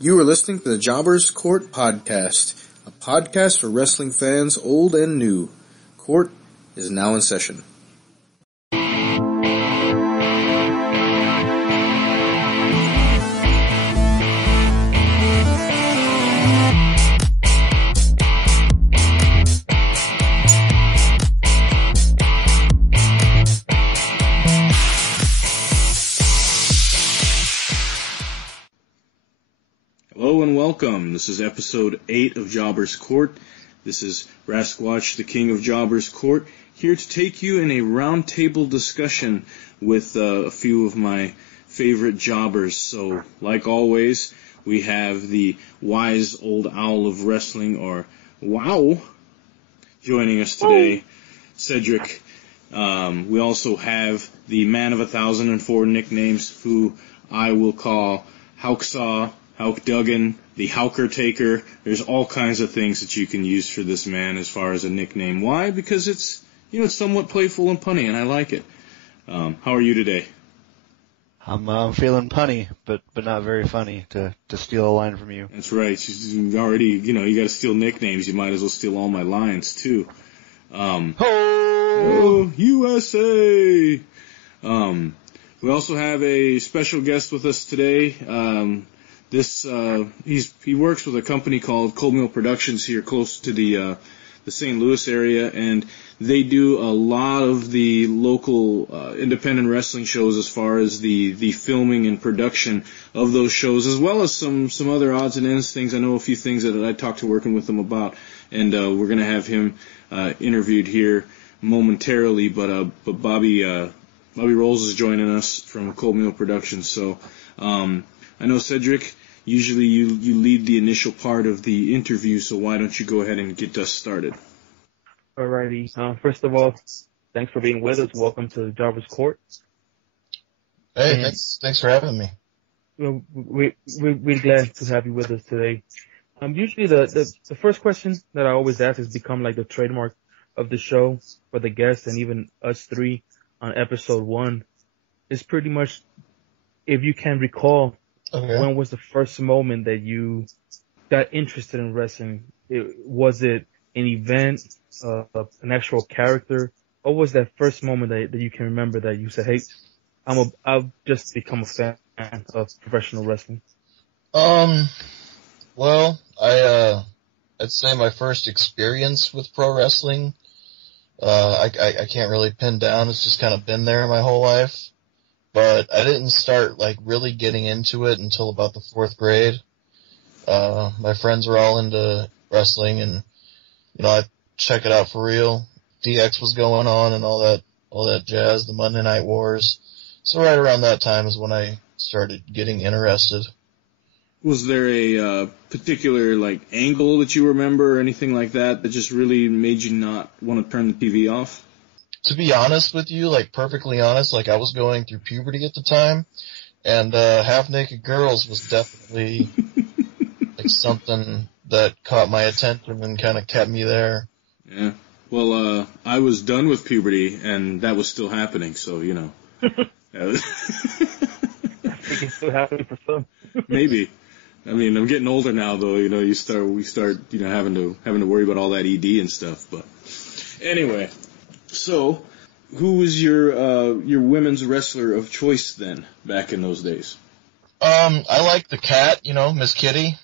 You are listening to the Jobbers Court Podcast, a podcast for wrestling fans old and new. Court is now in session. Hello and welcome. This is episode 8 of Jobbers Court. This is Rasquatch, the King of Jobbers Court, here to take you in a roundtable discussion with a few of my favorite jobbers. So, like always, we have the wise old owl of wrestling, or WOW, joining us today, Cedric. We also have the man of 1,004 nicknames, who I will call Hauksaw, Hauk Duggan, the Hauker Taker. There's all kinds of things that you can use for this man as far as a nickname. Why? Because it's somewhat playful and punny, and I like it. How are you today? I'm feeling punny, but not very funny, to steal a line from you. That's right. You already, you got to steal nicknames. You might as well steal all my lines, too. Ho! USA! We also have a special guest with us today. He works with a company called Cold Mill Productions here close to the St. Louis area, and they do a lot of the local independent wrestling shows as far as the filming and production of those shows, as well as some other odds and ends things. I know a few things that I talked to working with them about, and we're going to have him interviewed here momentarily, but Bobby Rolls is joining us from Cold Mill Productions, so I know, Cedric, usually you lead the initial part of the interview, so why don't you go ahead and get us started? Alrighty. First of all, thanks for being with us. Welcome to Jobbers Court. Hey, thanks for having me. We're glad to have you with us today. Usually the first question that I always ask has become like the trademark of the show for the guests and even us three on episode 1. Is pretty much, if you can recall, okay, when was the first moment that you got interested in wrestling? Was it an event, an actual character? Or was that first moment that you can remember that you said, hey, I've just become a fan of professional wrestling? Well, I'd say my first experience with pro wrestling, I can't really pin down. It's just kind of been there my whole life. But I didn't start, really getting into it until about the 4th grade. My friends were all into wrestling, and, I'd check it out for real. DX was going on and all that jazz, the Monday Night Wars. So right around that time is when I started getting interested. Was there a particular, angle that you remember or anything like that just really made you not want to turn the TV off? To be honest with you, perfectly honest, I was going through puberty at the time, and half-naked girls was definitely something that caught my attention and kind of kept me there. Yeah. Well, I was done with puberty, and that was still happening, so, I think it's still happening for some. Maybe. I mean, I'm getting older now, though, we start, having to worry about all that ED and stuff, but anyway. So, who was your women's wrestler of choice then, back in those days? I liked the Cat, Miss Kitty.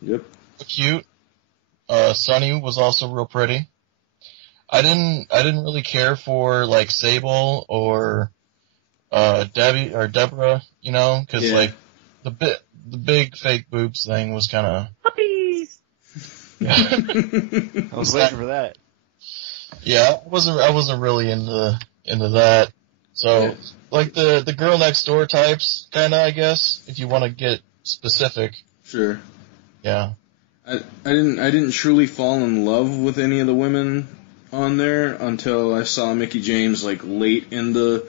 Yep. Cute. Sunny was also real pretty. I didn't really care for, Sable or, Debbie, or Deborah, cause, yeah. The big fake boobs thing was kinda... Puppies! Yeah. I was waiting for that. Yeah, I wasn't really into that. So, yeah. The girl next door types, kinda, I guess, if you want to get specific. Sure. Yeah. I didn't truly fall in love with any of the women on there until I saw Mickie James, late in the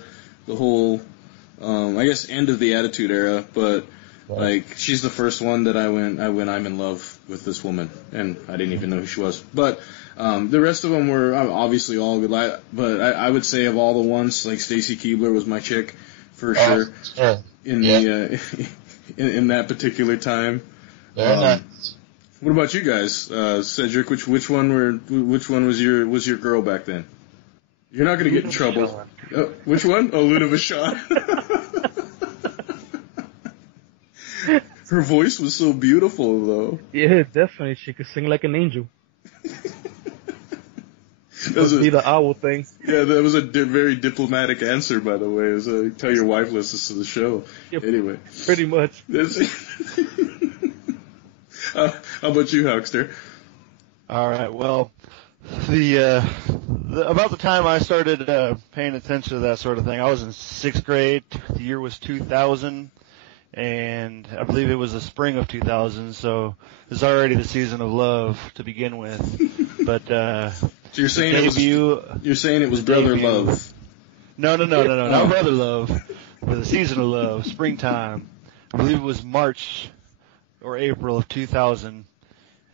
whole, I guess, end of the Attitude Era, but, she's the first one that I went, I'm in love with this woman, and I didn't even know who she was. But, the rest of them were obviously all good, but I would say of all the ones, Stacy Keibler was my chick, for sure, in that particular time. Very nice. What about you guys, Cedric? Which one was your girl back then? You're not gonna get in trouble. Which one? Oh, Luna Vachon. Her voice was so beautiful, though. Yeah, definitely. She could sing like an angel. That was Be the owl thing. Yeah, that was a very diplomatic answer, by the way. It was tell your wife listens to the show. Yep, anyway. Pretty much. How about you, Huckster? All right. Well, about the time I started paying attention to that sort of thing, I was in 6th grade. The year was 2000, and I believe it was the spring of 2000. So it's already the season of love to begin with. But so you're saying it was brother love? No, not brother love, but the season of love, springtime. I believe it was March or April of 2000, and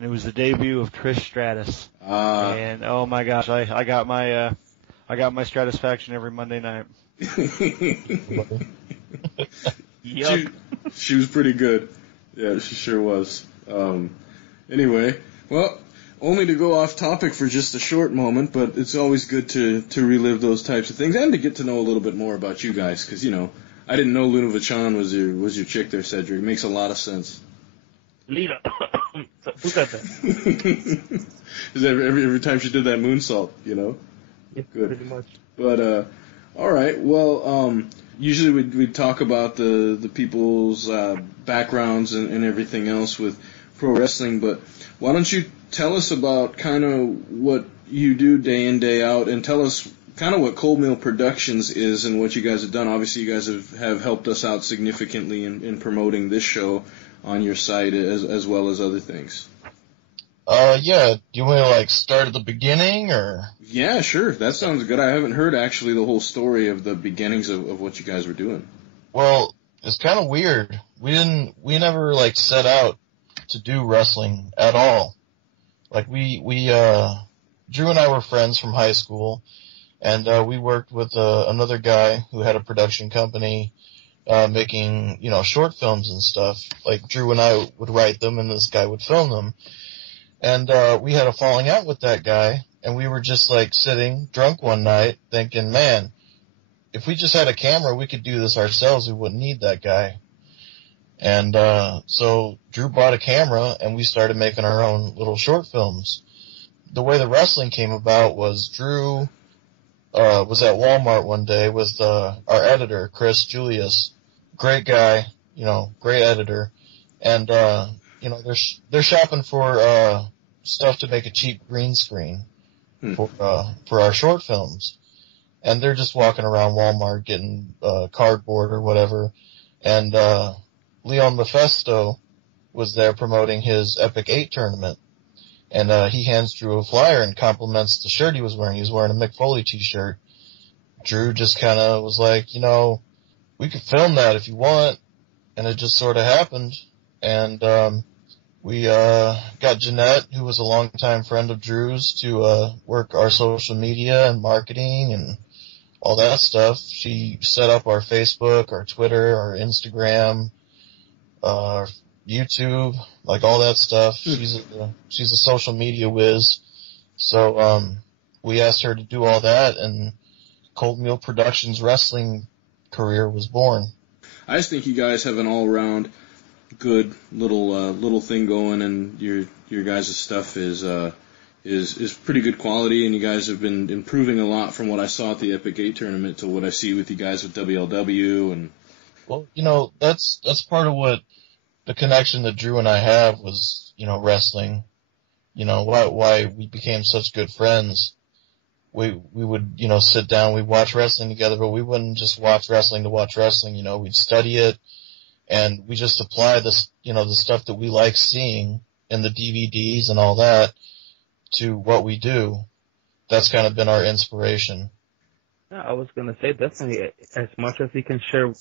it was the debut of Trish Stratus. And oh my gosh, I got my Stratusfaction every Monday night. Yep. She was pretty good. Yeah, she sure was. Anyway, well, only to go off topic for just a short moment, but it's always good to relive those types of things and to get to know a little bit more about you guys, because, you know, I didn't know Luna Vachon was your chick there, Cedric. It makes a lot of sense. Lita. Who said that? every time she did that moonsault, you know? Yeah, good. Pretty much. But, all right, well, usually we'd talk about the people's backgrounds and everything else with pro wrestling, but why don't you tell us about kind of what you do day in, day out, and tell us kind of what Cold Mill Productions is and what you guys have done. Obviously, you guys have helped us out significantly in promoting this show on your site as well as other things. Yeah. Do you want to, start at the beginning, or? Yeah, sure. That sounds good. I haven't heard, actually, the whole story of the beginnings of what you guys were doing. Well, it's kind of weird. We never, set out to do wrestling at all. Drew and I were friends from high school, and we worked with another guy who had a production company making, short films and stuff. Drew and I would write them, and this guy would film them. And we had a falling out with that guy, and we were just, sitting drunk one night thinking, man, if we just had a camera, we could do this ourselves. We wouldn't need that guy. And so Drew bought a camera, and we started making our own little short films. The way the wrestling came about was Drew was at Walmart one day with our editor, Chris Julius. Great guy, great editor. And they're shopping for stuff to make a cheap green screen for our short films. And they're just walking around Walmart getting cardboard or whatever. And Leon Mephisto was there promoting his Epic 8 tournament. And he hands Drew a flyer and compliments the shirt he was wearing. He was wearing a Mick Foley t-shirt. Drew just kind of was like, we could film that if you want. And it just sort of happened. And we got Jeanette, who was a longtime friend of Drew's, to work our social media and marketing and all that stuff. She set up our Facebook, our Twitter, our Instagram, our YouTube, all that stuff. She's a social media whiz. So we asked her to do all that, and Cold Meal Productions wrestling career was born. I just think you guys have an all-around good little thing going, and your guys' stuff is pretty good quality, and you guys have been improving a lot from what I saw at the Epic 8 tournament to what I see with you guys with WLW. And well, that's part of what the connection that Drew and I have was, wrestling. Why we became such good friends. We would, sit down, we'd watch wrestling together, but we wouldn't just watch wrestling to watch wrestling, we'd study it, and we just apply this, the stuff that we like seeing in the DVDs and all that to what we do. That's kind of been our inspiration. Yeah, I was gonna say definitely as much as he can share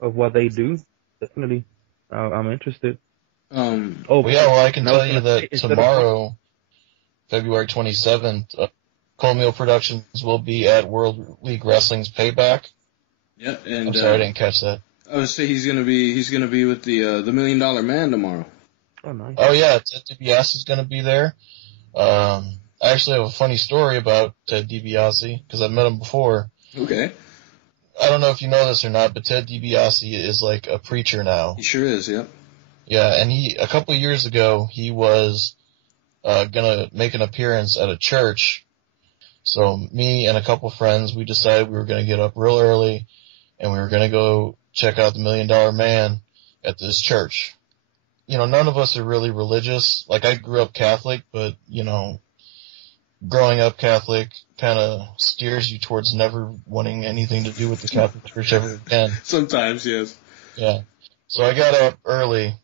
of what they do, definitely. I'm interested. I can tell you that tomorrow, February 27th, Cold Meal Productions will be at World League Wrestling's Payback. Yeah, and I'm sorry, I didn't catch that. I would say he's gonna be with the $1 Million Man tomorrow. Oh, nice. Oh yeah, Ted DiBiase's gonna be there. I actually have a funny story about Ted DiBiase because I've met him before. Okay. I don't know if you know this or not, but Ted DiBiase is like a preacher now. He sure is, yep. Yeah, and a couple of years ago, he was gonna make an appearance at a church. So me and a couple friends, we decided we were gonna get up real early, and we were gonna go check out the $1 Million Man at this church. You know, none of us are really religious. Like, I grew up Catholic, but, you know, growing up Catholic kind of steers you towards never wanting anything to do with the Catholic Church ever again. Sometimes, yes. Yeah. So I got up early,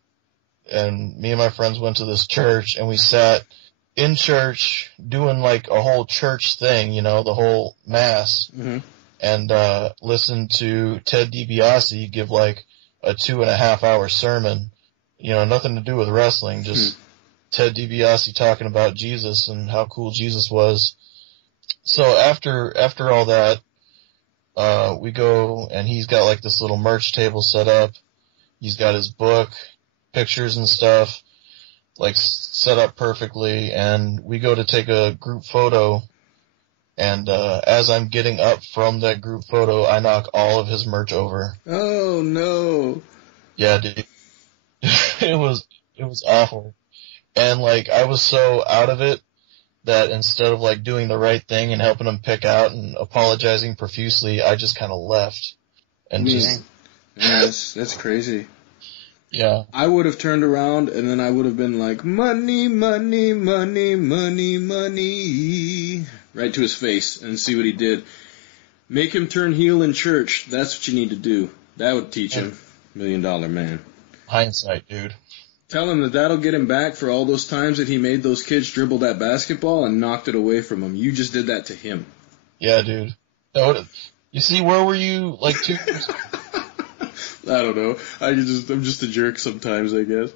and me and my friends went to this church, and we sat in church doing like a whole church thing, you know, the whole mass, and listened to Ted DiBiase give like a 2.5-hour sermon, you know, nothing to do with wrestling, just Ted DiBiase talking about Jesus and how cool Jesus was. So after all that, we go, and he's got like this little merch table set up. He's got his book, pictures and stuff, like set up perfectly, and we go to take a group photo, and as I'm getting up from that group photo, I knock all of his merch over. Oh no. Yeah, dude. It was awful. And like, I was so out of it that instead of like doing the right thing and helping him pick out and apologizing profusely, I just kind of left. And that's crazy. Yeah. I would have turned around and then I would have been like, money, money, money, money, money, right to his face, and see what he did. Make him turn heel in church. That's what you need to do. That would teach him. $1 Million Man. Hindsight, dude. Tell him that that'll get him back for all those times that he made those kids dribble that basketball and knocked it away from him. You just did that to him. Yeah, dude. You see, where were you like 2 years ago? I don't know. I'm just a jerk sometimes, I guess.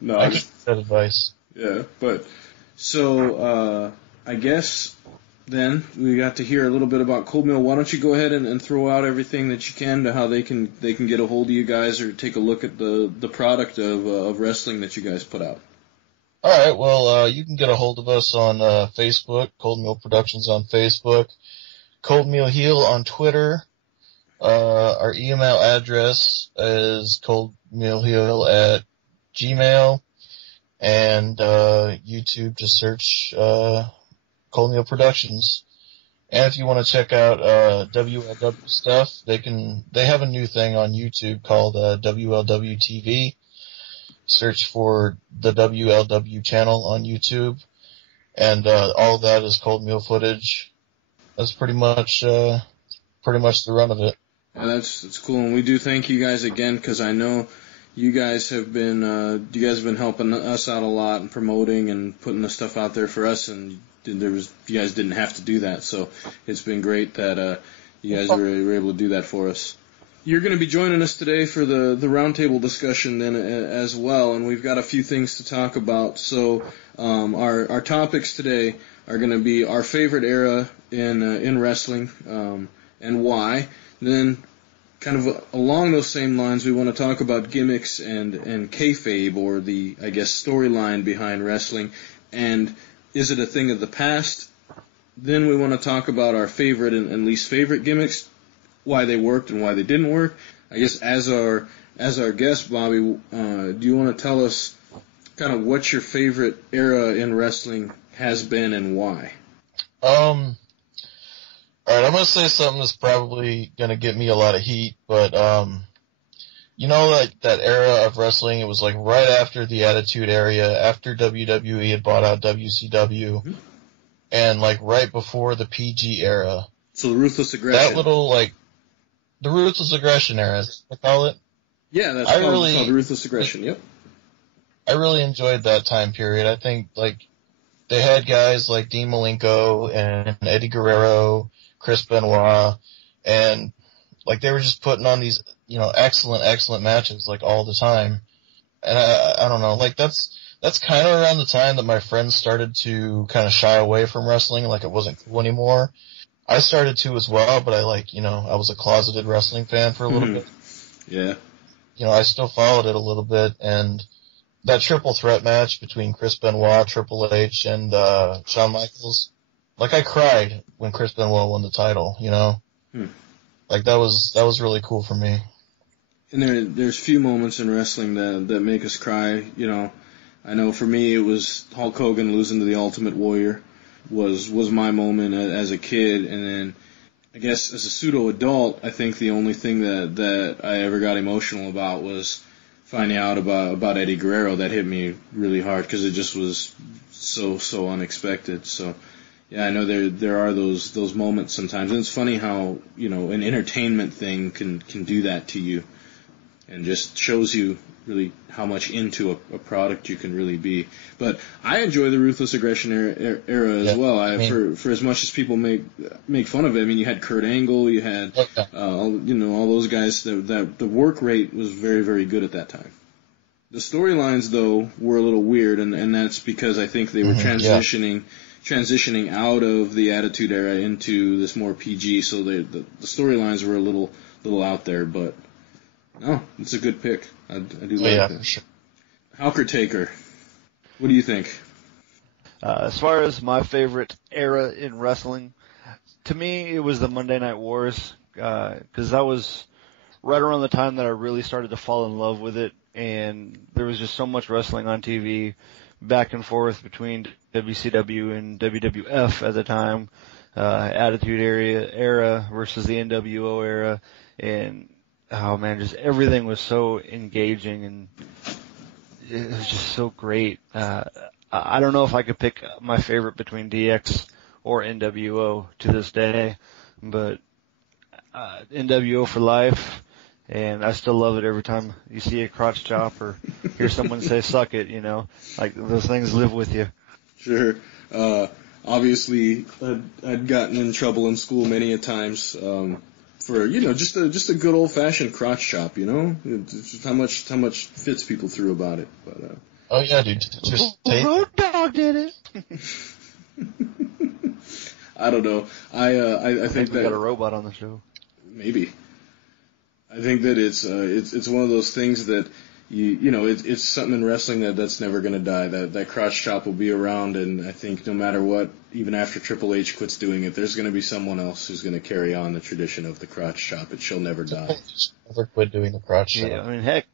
No, I just that advice. Yeah, but so I guess then we got to hear a little bit about Cold Mill. Why don't you go ahead and throw out everything that you can to how they can get a hold of you guys or take a look at the product of wrestling that you guys put out. All right. Well, you can get a hold of us on Facebook, Cold Meal Productions on Facebook, Cold Meal Heel on Twitter. Our email address is coldmealheel@gmail.com, and YouTube, just search Cold Meal Productions. And if you want to check out WLW stuff, they have a new thing on YouTube called WLW TV. Search for the WLW channel on YouTube, and all of that is Cold Meal footage. That's pretty much the run of it. Yeah, that's cool, and we do thank you guys again, because I know you guys have been helping us out a lot and promoting and putting the stuff out there for us, and you guys didn't have to do that, so it's been great that you guys were able to do that for us. You're going to be joining us today for the roundtable discussion then as well, and we've got a few things to talk about. So our topics today are going to be our favorite era in wrestling and why. Then, kind of along those same lines, we want to talk about gimmicks and kayfabe, or the, I guess, storyline behind wrestling, and is it a thing of the past? Then we want to talk about our favorite and least favorite gimmicks, why they worked and why they didn't work. I guess as our guest, Bobby, do you want to tell us kind of what your favorite era in wrestling has been and why? Alright, I'm gonna say something that's probably gonna get me a lot of heat, but, you know, like that era of wrestling, it was like right after the Attitude Era, after WWE had bought out WCW, and like right before the PG era. So the Ruthless Aggression. That little, like, the Ruthless Aggression era, is what they call it? Yeah, that's called the Ruthless Aggression, yep. I really enjoyed that time period. I think, like, they had guys like Dean Malenko and Eddie Guerrero, Chris Benoit, and like they were just putting on these, you know, excellent matches like all the time. And I don't know, like that's kind of around the time that my friends started to kind of shy away from wrestling, like it wasn't cool anymore. I started to as well, but I was a closeted wrestling fan for a little bit. Yeah. You know, I still followed it a little bit, and that triple threat match between Chris Benoit, Triple H, and Shawn Michaels. Like, I cried when Chris Benoit won the title, you know? Like, that was really cool for me. And there's few moments in wrestling that make us cry, you know. I know for me it was Hulk Hogan losing to the Ultimate Warrior was my moment as a kid, and then I guess as a pseudo adult, I think the only thing that I ever got emotional about was finding out about Eddie Guerrero. That hit me really hard because it just was so unexpected. So yeah, I know there are those moments sometimes, and it's funny how, you know, an entertainment thing can do that to you, and just shows you really how much into a product you can really be. But I enjoy the Ruthless Aggression era as well. For as much as people make fun of it, I mean, you had Kurt Angle, you had all those guys. That the work rate was very, very good at that time. The storylines, though, were a little weird, and that's because I think they were transitioning out of the Attitude Era into this more PG. So the storylines were a little out there, but no, it's a good pick. I do like that. Sure. Hawker Taker, what do you think? As far as my favorite era in wrestling, to me it was the Monday Night Wars, because that was right around the time that I really started to fall in love with it, and there was just so much wrestling on TV, back and forth between WCW and WWF at the time, Attitude Era versus the NWO era, and oh man, just everything was so engaging and it was just so great. I don't know if I could pick my favorite between DX or NWO to this day, but NWO for life, and I still love it every time you see a crotch chop or hear someone say suck it, you know, like those things live with you. Sure. Obviously, I'd gotten in trouble in school many a times, for, you know, just a good old fashioned crotch chop, you know, just how much fits people through about it. But oh yeah, dude, just Road Dogg did it. I don't know. I think we that got a robot on the show. Maybe. I think that it's one of those things that you know, it's something in wrestling that's never going to die. That crotch chop will be around, and I think no matter what, even after Triple H quits doing it, there's going to be someone else who's going to carry on the tradition of the crotch chop. It shall never die. Never quit doing the crotch chop. Yeah, I mean, heck,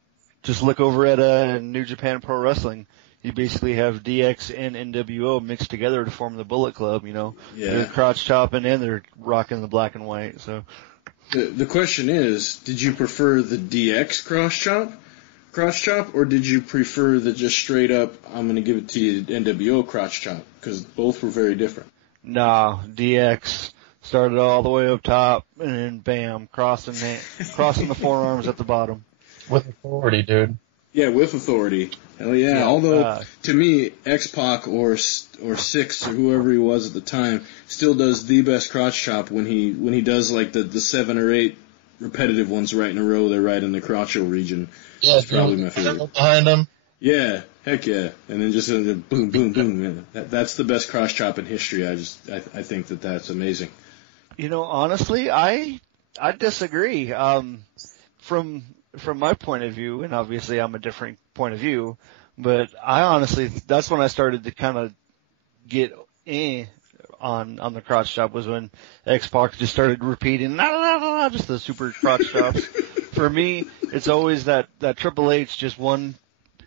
just look over at New Japan Pro Wrestling. You basically have DX and NWO mixed together to form the Bullet Club, you know. Yeah. They're crotch chopping and they're rocking the black and white, so. The question is, did you prefer the DX crotch chop, or did you prefer the just straight up, I'm going to give it to you, NWO crotch chop? Because both were very different. Nah, DX started all the way up top, and then bam, crossing the forearms at the bottom. With authority, dude. Yeah, with authority. Hell yeah. Although, to me, X-Pac or Six or whoever he was at the time still does the best crotch chop when he does like the 7 or 8 repetitive ones right in a row. They're right in the crotchal region. Yeah, it's probably my favorite. Behind him. Yeah, heck yeah. And then just boom, boom, boom. Yeah. That's the best cross chop in history. I think that's amazing. You know, honestly, I disagree. From my point of view, and obviously I'm a different point of view, but I honestly, that's when I started to kind of get on the crotch chop, was when X-Pac just started repeating, just the super crotch chops. For me, it's always that Triple H just won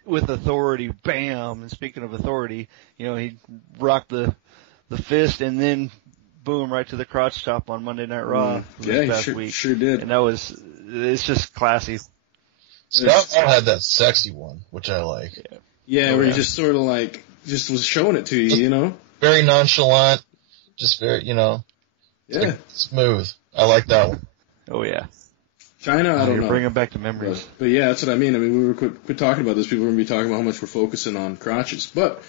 with authority, bam. And speaking of authority, you know, he rocked the fist and then boom, right to the crotch chop on Monday Night Raw this past week. Sure did. And it's just classy. Scott Hall had that sexy one, which I like. Yeah, where he just sort of like, just was showing it to you, you know? Very nonchalant, just very, you know, like smooth. I like that one. Oh yeah. China, I don't know. You're bringing back the memories. But yeah, that's what I mean. I mean, we were quit talking about this. People are going to be talking about how much we're focusing on crotches. But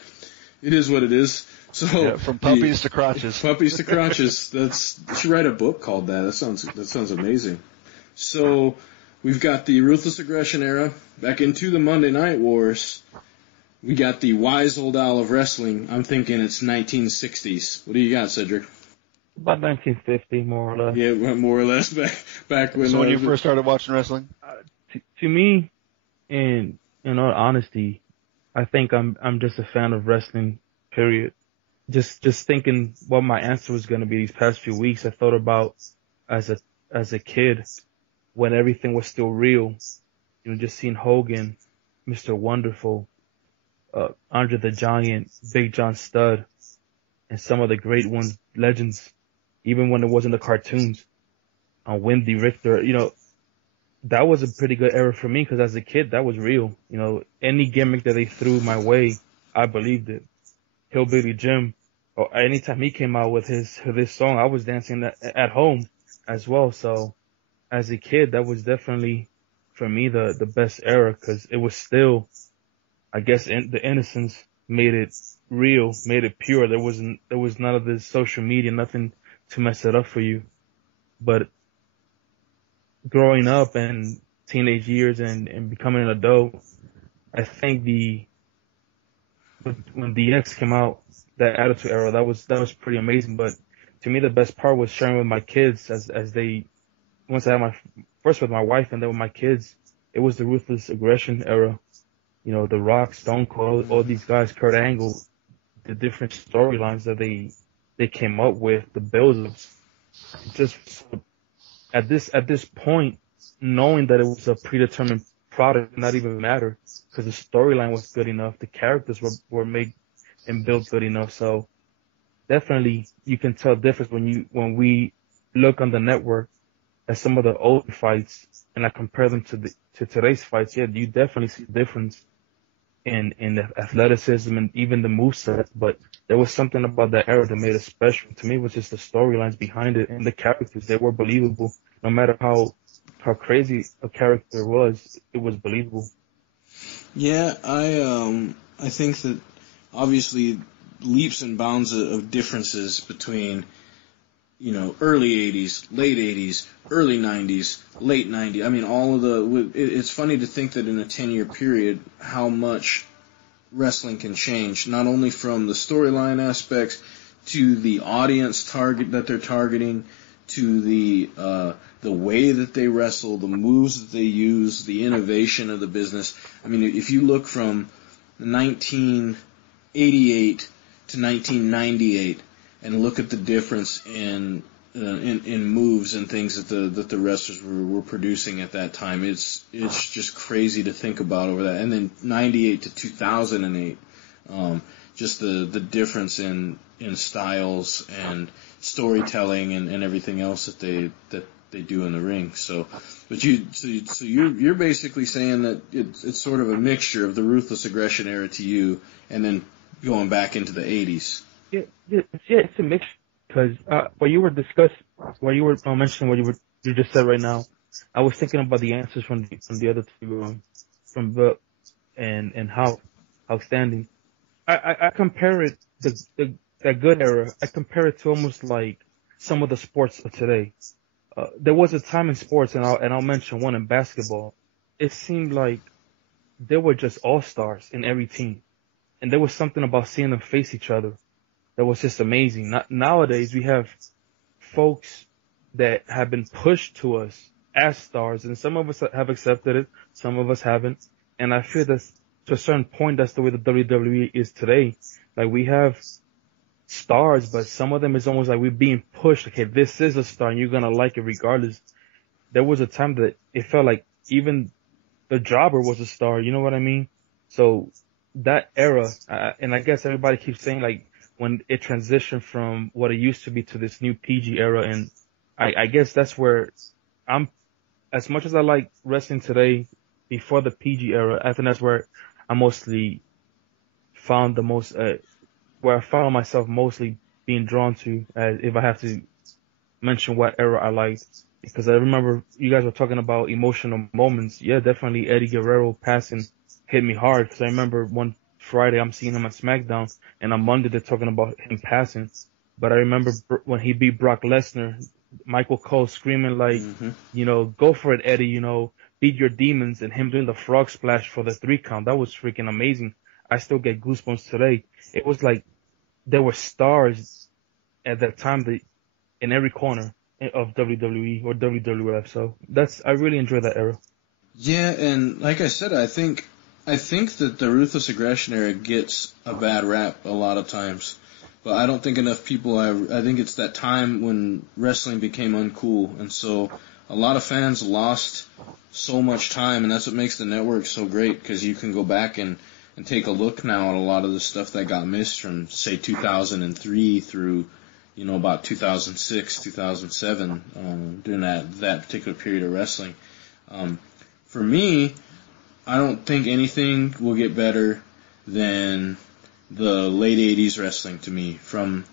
it is what it is. So yeah, from puppies to crotches. Puppies to crotches. You should write a book called that. That sounds amazing. So we've got the Ruthless Aggression era. Back into the Monday Night Wars. We got the wise old owl of wrestling. I'm thinking it's 1960s. What do you got, Cedric? About 1950, more or less. Yeah, more or less back when. So when you first started watching wrestling? To me, in all honesty, I think I'm just a fan of wrestling, period. Just thinking what my answer was gonna be these past few weeks, I thought about as a kid when everything was still real. You know, just seeing Hogan, Mr. Wonderful, Andre the Giant, Big John Studd, and some of the great ones, legends, even when it wasn't the cartoons, Wendy Richter, you know, that was a pretty good era for me because as a kid, that was real. You know, any gimmick that they threw my way, I believed it. Hillbilly Jim, or anytime he came out with his song, I was dancing at home as well. So as a kid, that was definitely for me the best era because it was still, I guess, the innocence made it real, made it pure. There was none of this social media, nothing to mess it up for you. But growing up and teenage years and becoming an adult, I think when DX came out, that Attitude Era, that was pretty amazing. But to me, the best part was sharing with my kids as they once I had my first with my wife and then with my kids. It was the Ruthless Aggression Era. You know, The Rock, Stone Cold, all these guys, Kurt Angle, the different storylines that they came up with, the build-ups. Just at this point, knowing that it was a predetermined product did not even matter because the storyline was good enough, the characters were made and built good enough. So definitely you can tell difference when we look on the network at some of the old fights and I compare them to today's fights. Yeah, you definitely see a difference in the athleticism and even the moveset, but there was something about that era that made it special. To me, it was just the storylines behind it and the characters. They were believable. No matter how crazy a character was, it was believable. Yeah, I think that obviously leaps and bounds of differences between, you know, early 80s, late 80s, early 90s, late 90s. I mean, all of it's funny to think that in a 10-year period, how much wrestling can change, not only from the storyline aspects to the audience target that they're targeting, to the way that they wrestle, the moves that they use, the innovation of the business. I mean, if you look from 1988 to 1998 and look at the difference in moves and things that the wrestlers were producing at that time, it's just crazy to think about over that. And then 98 to 2008, just the difference in styles and storytelling and everything else that they do in the ring. So you're basically saying that it's sort of a mixture of the Ruthless Aggression era to you, and then going back into the 80s. Yeah, it's a mix because while you were mentioning what you just said right now, I was thinking about the answers from the other two, from Book and how outstanding. I compare it that good era. I compare it to almost like some of the sports of today. There was a time in sports, and I'll mention one in basketball. It seemed like there were just all-stars in every team, and there was something about seeing them face each other that was just amazing. Nowadays, we have folks that have been pushed to us as stars, and some of us have accepted it, some of us haven't. And I feel that to a certain point, that's the way the WWE is today. Like, we have stars, but some of them is almost like we're being pushed. Okay, this is a star, and you're gonna like it regardless. There was a time that it felt like even the jobber was a star. You know what I mean? So that era, and I guess everybody keeps saying like when it transitioned from what it used to be to this new PG era, and I guess that's where I'm. As much as I like wrestling today, before the PG era, I think that's where I mostly found the most. Where I found myself mostly being drawn to, if I have to mention what era I liked, because I remember you guys were talking about emotional moments. Yeah, definitely Eddie Guerrero passing hit me hard, because I remember one Friday I'm seeing him at SmackDown, and on Monday they're talking about him passing. But I remember when he beat Brock Lesnar, Michael Cole screaming like, you know, go for it, Eddie, you know, beat your demons, and him doing the frog splash for the 3 count. That was freaking amazing. I still get goosebumps today. It was like there were stars at that time that in every corner of WWE or WWF. So I really enjoy that era. Yeah, and like I said, I think I think that the ruthless aggression era gets a bad rap a lot of times. But I don't think enough people, I think it's that time when wrestling became uncool. And so a lot of fans lost so much time, and that's what makes the network so great, because you can go back and take a look now at a lot of the stuff that got missed from, say, 2003 through, about 2006, 2007, during that particular period of wrestling. For me, I don't think anything will get better than the late 80s wrestling to me. From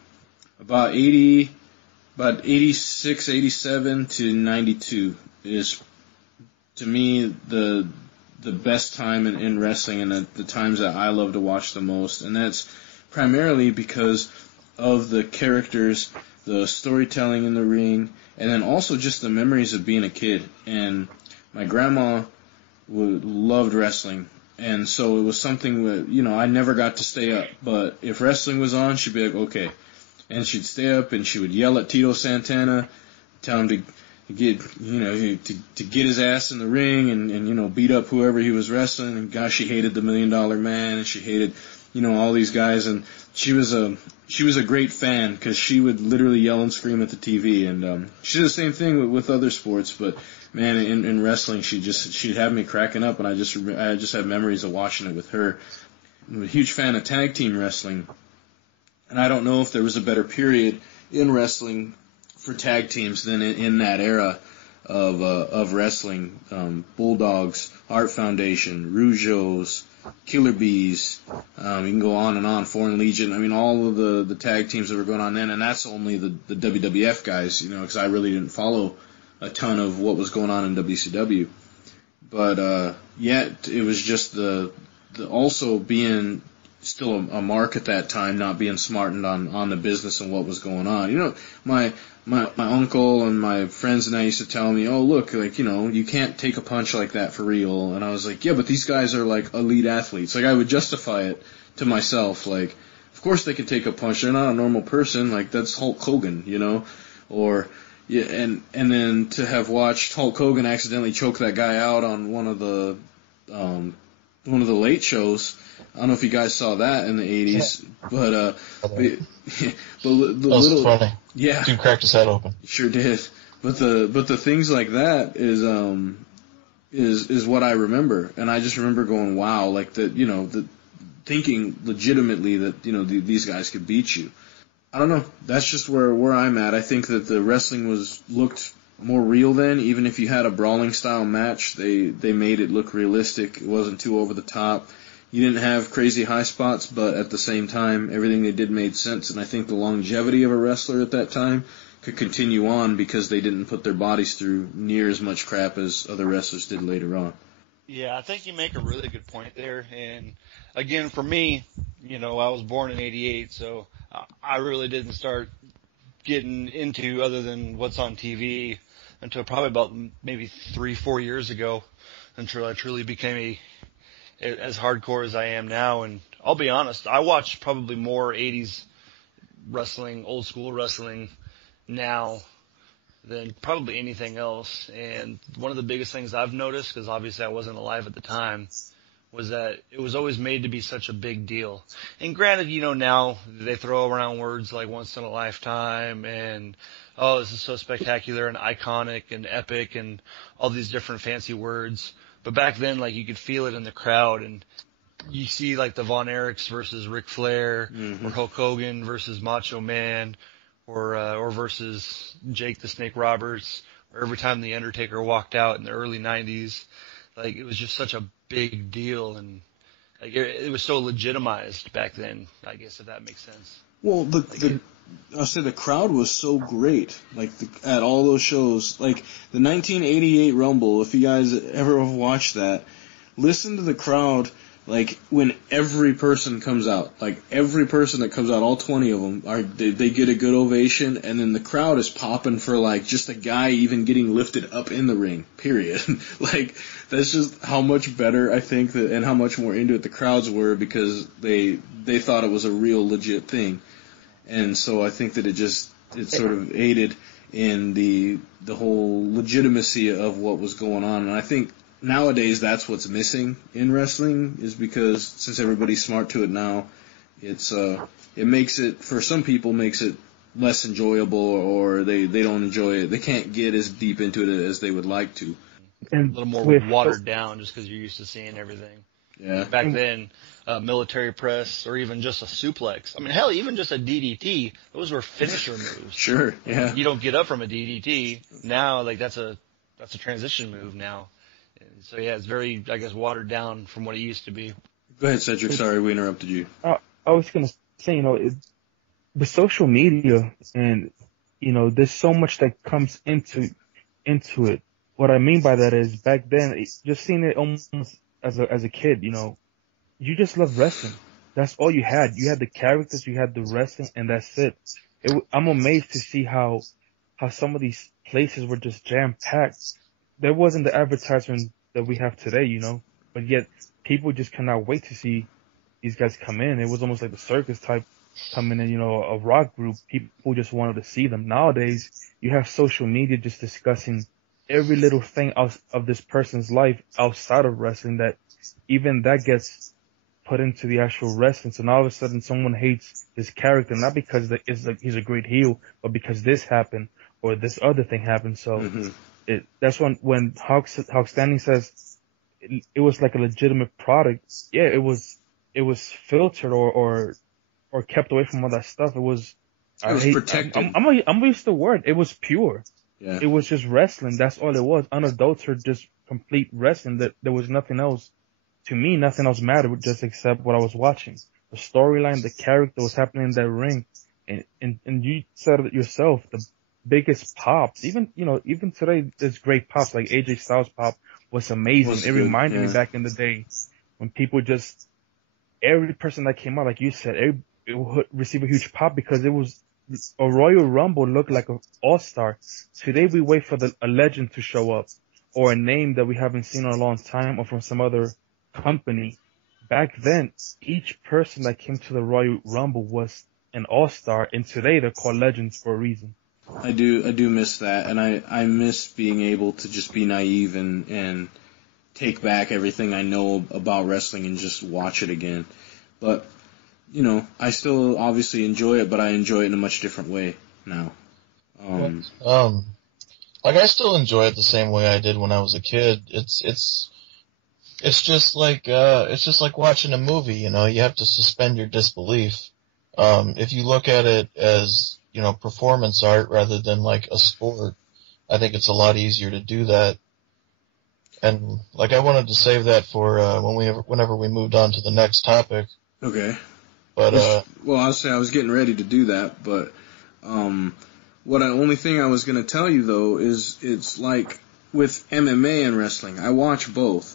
about 86, 87 to 92 is, to me, the best time in wrestling, and the times that I love to watch the most. And that's primarily because of the characters, the storytelling in the ring, and then also just the memories of being a kid. And my grandma loved wrestling, and so it was something that, I never got to stay up, but if wrestling was on, she'd be like, okay. And she'd stay up, and she would yell at Tito Santana, tell him to get, to get his ass in the ring and beat up whoever he was wrestling. And gosh, she hated the $1 Million Man, and she hated, all these guys. And she was a great fan, because she would literally yell and scream at the TV. And she did the same thing with other sports, but man, in wrestling, she'd have me cracking up, and I just have memories of watching it with her. I'm a huge fan of tag team wrestling, and I don't know if there was a better period in wrestling for tag teams than in that era of wrestling. Bulldogs, Art Foundation, Rougeos, Killer Bees, you can go on and on, Foreign Legion. I mean, all of the tag teams that were going on then, and that's only the WWF guys, because I really didn't follow a ton of what was going on in WCW. But yet it was just the also being still a mark at that time, not being smartened on the business and what was going on. My uncle and my friends and I used to tell me, oh, look, you can't take a punch like that for real. And I was like, yeah, but these guys are like elite athletes. Like, I would justify it to myself. Like, of course they can take a punch. They're not a normal person. Like, that's Hulk Hogan, or, yeah, and then to have watched Hulk Hogan accidentally choke that guy out on one of the late shows. I don't know if you guys saw that in the 80s, but the that was little, funny. Yeah, dude cracked his head open. Sure did. But the things like that is what I remember, and I just remember going, wow, like thinking legitimately that these guys could beat you. I don't know. That's just where I'm at. I think that the wrestling looked more real then. Even if you had a brawling style match, they made it look realistic. It wasn't too over the top. You didn't have crazy high spots, but at the same time, everything they did made sense. And I think the longevity of a wrestler at that time could continue on because they didn't put their bodies through near as much crap as other wrestlers did later on. Yeah, I think you make a really good point there. And again, for me, I was born in '88, so I really didn't start getting into other than what's on TV until probably about maybe 3-4 years ago, until I truly became as hardcore as I am now. And I'll be honest, I watch probably more 80s wrestling, old school wrestling now than probably anything else. And one of the biggest things I've noticed, because obviously I wasn't alive at the time, was that it was always made to be such a big deal. And granted, now they throw around words like once in a lifetime and, oh, this is so spectacular and iconic and epic and all these different fancy words. But back then, you could feel it in the crowd, and you see the Von Erichs versus Ric Flair, or Hulk Hogan versus Macho Man, or versus Jake the Snake Roberts, or every time The Undertaker walked out in the early 90s. It was just such a big deal, and it was so legitimized back then, I guess, if that makes sense. Well, I'll say the crowd was so great, at all those shows. The 1988 Rumble, if you guys ever have watched that, listen to the crowd, when every person comes out. Every person that comes out, all 20 of them, they get a good ovation, and then the crowd is popping for, just a guy even getting lifted up in the ring, period. That's just how much better, I think, and how much more into it the crowds were, because they thought it was a real legit thing. And so I think that it sort of aided in the whole legitimacy of what was going on. And I think nowadays that's what's missing in wrestling, is because since everybody's smart to it now, it makes it, for some people, makes it less enjoyable, or they don't enjoy it. They can't get as deep into it as they would like to. And A little more with watered down just because you're used to seeing everything. Yeah. Back then, military press or even just a suplex. I mean, hell, even just a DDT, those were finisher moves. Sure, yeah. You don't get up from a DDT. Now, like, that's a transition move now. So, yeah, it's very, I guess, watered down from what it used to be. Go ahead, Cedric. Sorry, we interrupted you. I was going to say, the social media and, there's so much that comes into it. What I mean by that is back then, just seeing it almost as a kid, you just loved wrestling. That's all you had. You had the characters, you had the wrestling, and that's it. I'm amazed to see how some of these places were just jam-packed. There wasn't the advertisement that we have today, but yet people just cannot wait to see these guys come in. It was almost like the circus type coming in, a rock group. People just wanted to see them. Nowadays, you have social media just discussing every little thing of this person's life outside of wrestling, that even that gets put into the actual wrestling. So now all of a sudden someone hates this character, not because he's a great heel, but because this happened or this other thing happened. So that's when Hawk Standing says it was like a legitimate product. Yeah, it was filtered or kept away from all that stuff. It was protected. I'm gonna use the word. It was pure. Yeah. It was just wrestling. That's all it was. Unadulterated, just complete wrestling. That there was nothing else. To me, nothing else mattered just except what I was watching. The storyline, the character, was happening in that ring. And you said it yourself, the biggest pops, even today, there's great pops, like AJ Styles pop was amazing. It reminded me back in the day when people just, every person that came out, like you said, it would receive a huge pop because it was, a Royal Rumble looked like an all-star. Today we wait for a legend to show up, or a name that we haven't seen in a long time, or from some other company. Back then, each person that came to the Royal Rumble was an all-star, and today they're called legends for a reason. I do miss that, and I miss being able to just be naive and take back everything I know about wrestling and just watch it again. But, I still obviously enjoy it, but I enjoy it in a much different way now. Like, I still enjoy it the same way I did when I was a kid. It's just like watching a movie, you have to suspend your disbelief. If you look at it as, performance art rather than like a sport, I think it's a lot easier to do that. And like, I wanted to save that for, whenever we moved on to the next topic. Okay. But, well, I'll say I was getting ready to do that, but, only thing I was gonna tell you though is it's like with MMA and wrestling, I watch both.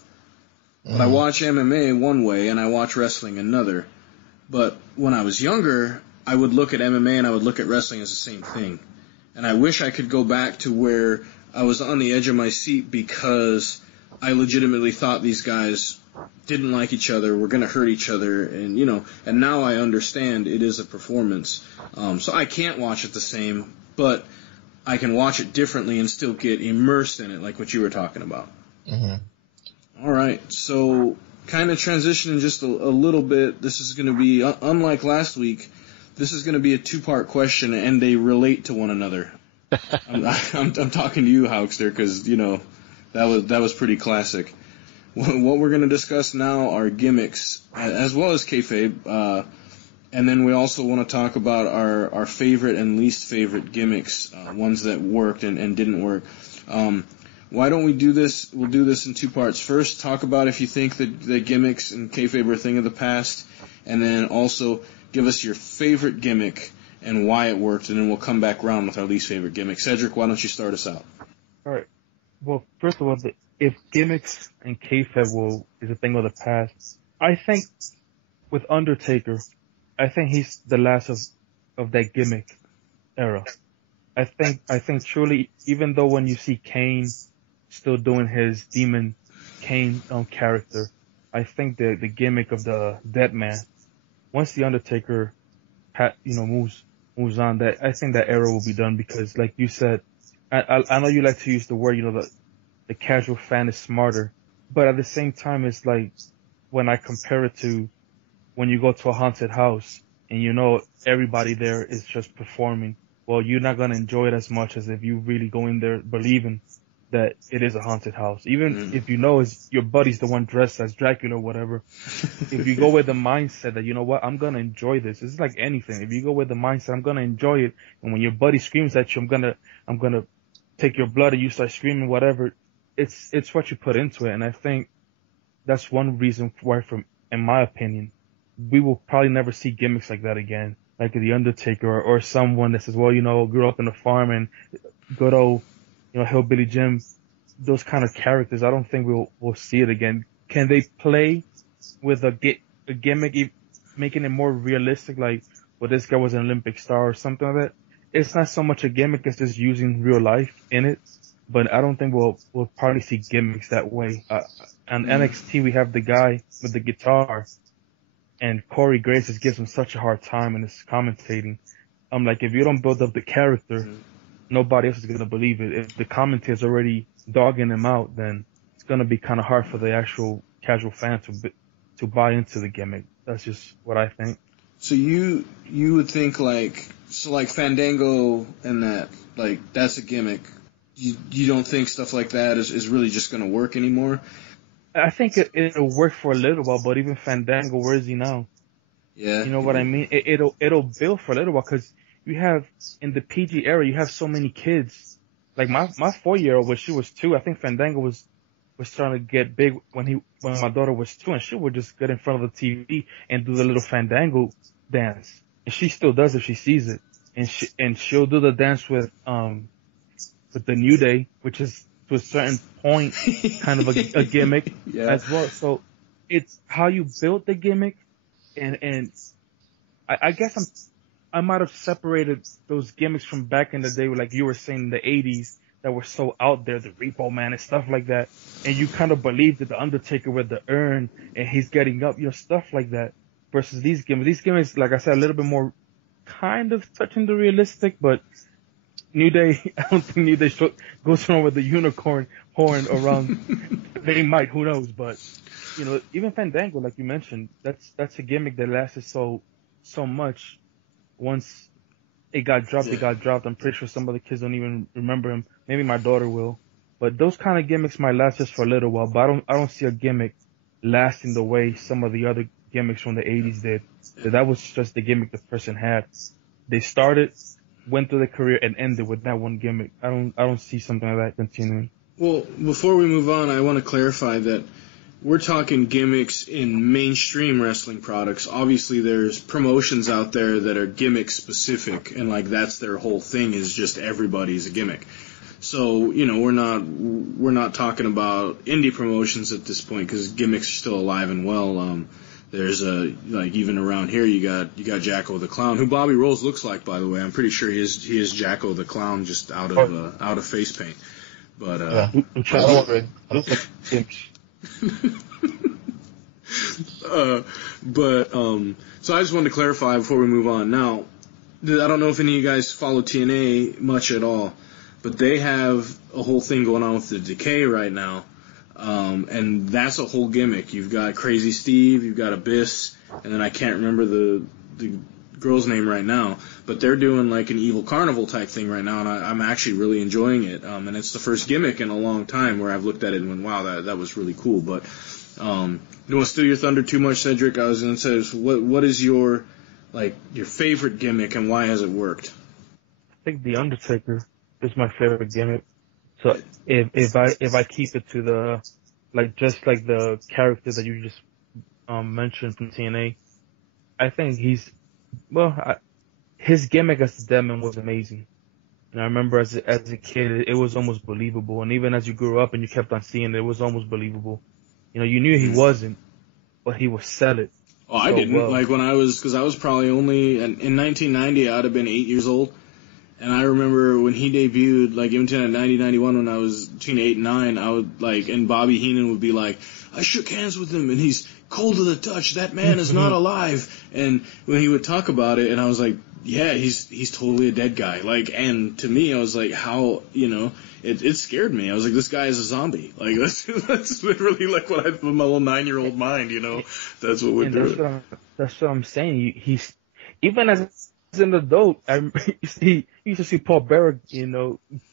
But I watch MMA one way and I watch wrestling another. But when I was younger, I would look at MMA and I would look at wrestling as the same thing. And I wish I could go back to where I was on the edge of my seat because I legitimately thought these guys didn't like each other, were going to hurt each other, and and now I understand it is a performance. So I can't watch it the same, but I can watch it differently and still get immersed in it, like what you were talking about. All right, so kind of transitioning just a little bit. This is going to be, unlike last week, this is going to be a two-part question, and they relate to one another. I'm talking to you, Hawkster, because that was pretty classic. What we're going to discuss now are gimmicks, as well as kayfabe, and then we also want to talk about our favorite and least favorite gimmicks, ones that worked and didn't work. Why don't we do this? We'll do this in two parts. First, talk about if you think that gimmicks and kayfabe are a thing of the past, and then also give us your favorite gimmick and why it worked, and then we'll come back around with our least favorite gimmick. Cedric, why don't you start us out? All right. Well, first of all, if gimmicks and kayfabe is a thing of the past, I think with Undertaker, I think he's the last of that gimmick era. I think truly, even though when you see Kane still doing his Demon Kane character, I think the gimmick of the Dead Man, once the Undertaker moves on, that I think that era will be done, because like you said, I know you like to use the word, the casual fan is smarter. But at the same time, it's like when I compare it to when you go to a haunted house and you know everybody there is just performing. Well, you're not gonna enjoy it as much as if you really go in there believing that it is a haunted house. Even if you know it's your buddy's the one dressed as Dracula or whatever. If you go with the mindset that, you know what, I'm gonna enjoy this. It's like anything. If you go with the mindset, I'm gonna enjoy it, and when your buddy screams at you, I'm gonna take your blood and you start screaming, whatever. It's what you put into it, and I think that's one reason why, in my opinion, we will probably never see gimmicks like that again, like the Undertaker or someone that says, well, you know, grew up in a farm and good old, you know, Hillbilly Jim, those kind of characters. I don't think we'll see it again. Can they play with a gimmick, making it more realistic, like, well, this guy was an Olympic star or something like that? It's not so much a gimmick as just using real life in it. But I don't think we'll probably see gimmicks that way. On NXT, we have the guy with the guitar, and Corey Graves just gives him such a hard time in his commentating. I'm like, if you don't build up the character, nobody else is gonna believe it. If the commentator's already dogging him out, then it's gonna be kind of hard for the actual casual fan to buy into the gimmick. That's just what I think. So you would think like Fandango and that, like, that's a gimmick. You don't think stuff like that is really just going to work anymore? I think it'll work for a little while, but even Fandango, where is he now? Yeah. You know what I mean? It'll build for a little while, because you have, in the PG era, you have so many kids. Like my 4-year-old, when she was 2, I think Fandango was starting to get big when my daughter was 2, and she would just get in front of the TV and do the little Fandango dance. And she still does if she sees it. And she'll do the dance with the New Day, which is to a certain point kind of a gimmick as well. So it's how you build the gimmick, and I guess I might have separated those gimmicks from back in the day, like you were saying, in the 80s, that were so out there, the Repo Man and stuff like that, and you kind of believed that the Undertaker with the urn and he's getting up, you know, stuff like that, versus these gimmicks. These gimmicks, like I said, a little bit more kind of touching the realistic, but New Day, I don't think New Day goes around with the unicorn horn around. They might, who knows? But, you know, even Fandango, like you mentioned, that's a gimmick that lasted so much. Once it got dropped. I'm pretty sure some of the kids don't even remember him. Maybe my daughter will. But those kind of gimmicks might last just for a little while. But I don't see a gimmick lasting the way some of the other gimmicks from the 80s did. That was just the gimmick the person had. They started, went through their career, and ended with that one gimmick. I don't see something like that continuing. Well, before we move on, I want to clarify that we're talking gimmicks in mainstream wrestling products. Obviously, there's promotions out there that are gimmick specific, and like that's their whole thing, is just everybody's a gimmick. So, you know, we're not talking about indie promotions at this point, because gimmicks are still alive and well. There's like even around here you got Jacko the Clown, who Bobby Rose looks like, by the way. I'm pretty sure he is Jacko the Clown, just out of face paint. But so I just wanted to clarify before we move on. Now, I don't know if any of you guys follow TNA much at all, but they have a whole thing going on with the Decay right now. And that's a whole gimmick. You've got Crazy Steve, you've got Abyss, and then I can't remember the girl's name right now, but they're doing like an Evil Carnival type thing right now, and I'm actually really enjoying it. And it's the first gimmick in a long time where I've looked at it and went, wow, that was really cool. But don't want to steal your thunder too much, Cedric. I was going to say, what is your favorite gimmick, and why has it worked? I think The Undertaker is my favorite gimmick. So if I keep it to the just like the character that you just mentioned from TNA, I think his gimmick as the Deadman was amazing. And I remember as a kid, it was almost believable. And even as you grew up and you kept on seeing it, it was almost believable. You know, you knew he wasn't, but he would sell it. Oh, I didn't. Well. Like because I was probably only, in 1990, I'd have been 8 years old. And I remember when he debuted, like even in 90-91, when I was between 8 and 9, I would and Bobby Heenan would be like, I shook hands with him and he's cold to the touch. That man is not alive. And when he would talk about it, and I was like, yeah, he's totally a dead guy. Like, and to me, I was like, how, it scared me. I was like, this guy is a zombie. Like, that's literally like what I, my little 9-year-old mind, that's what we're doing. That's what I'm saying. He's, even as an adult, you used to see Paul Bearer,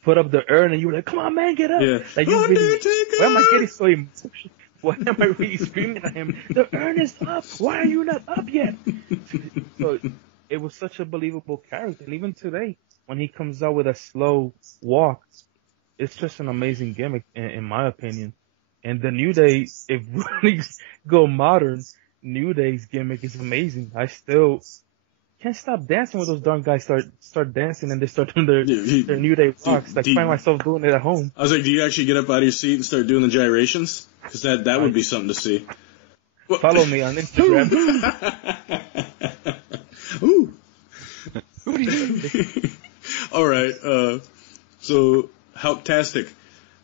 put up the urn, and you were like, come on, man, get up. Yeah. Like, why am I getting so emotional? Why am I really screaming at him? The urn is up. Why are you not up yet? So it was such a believable character. And even today, when he comes out with a slow walk, it's just an amazing gimmick, in my opinion. And the New Day, if really go modern, New Day's gimmick is amazing. I still can't stop dancing when those darn guys start dancing and they start doing their New Day rocks. I find myself doing it at home. I was like, do you actually get up out of your seat and start doing the gyrations? Because that would be something to see. Follow me on Instagram. Ooh. All right. So, Helptastic.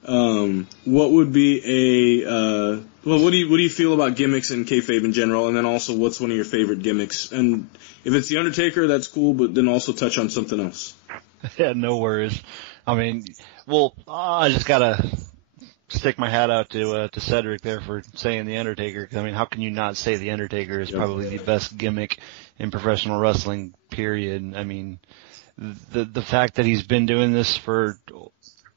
What would be what do you feel about gimmicks and kayfabe in general? And then also, what's one of your favorite gimmicks? And if it's The Undertaker, that's cool, but then also touch on something else. Yeah, no worries. I mean, I just gotta stick my hat out to Cedric there for saying The Undertaker. Cause, I mean, how can you not say The Undertaker is probably the best gimmick in professional wrestling, period. I mean, the fact that he's been doing this for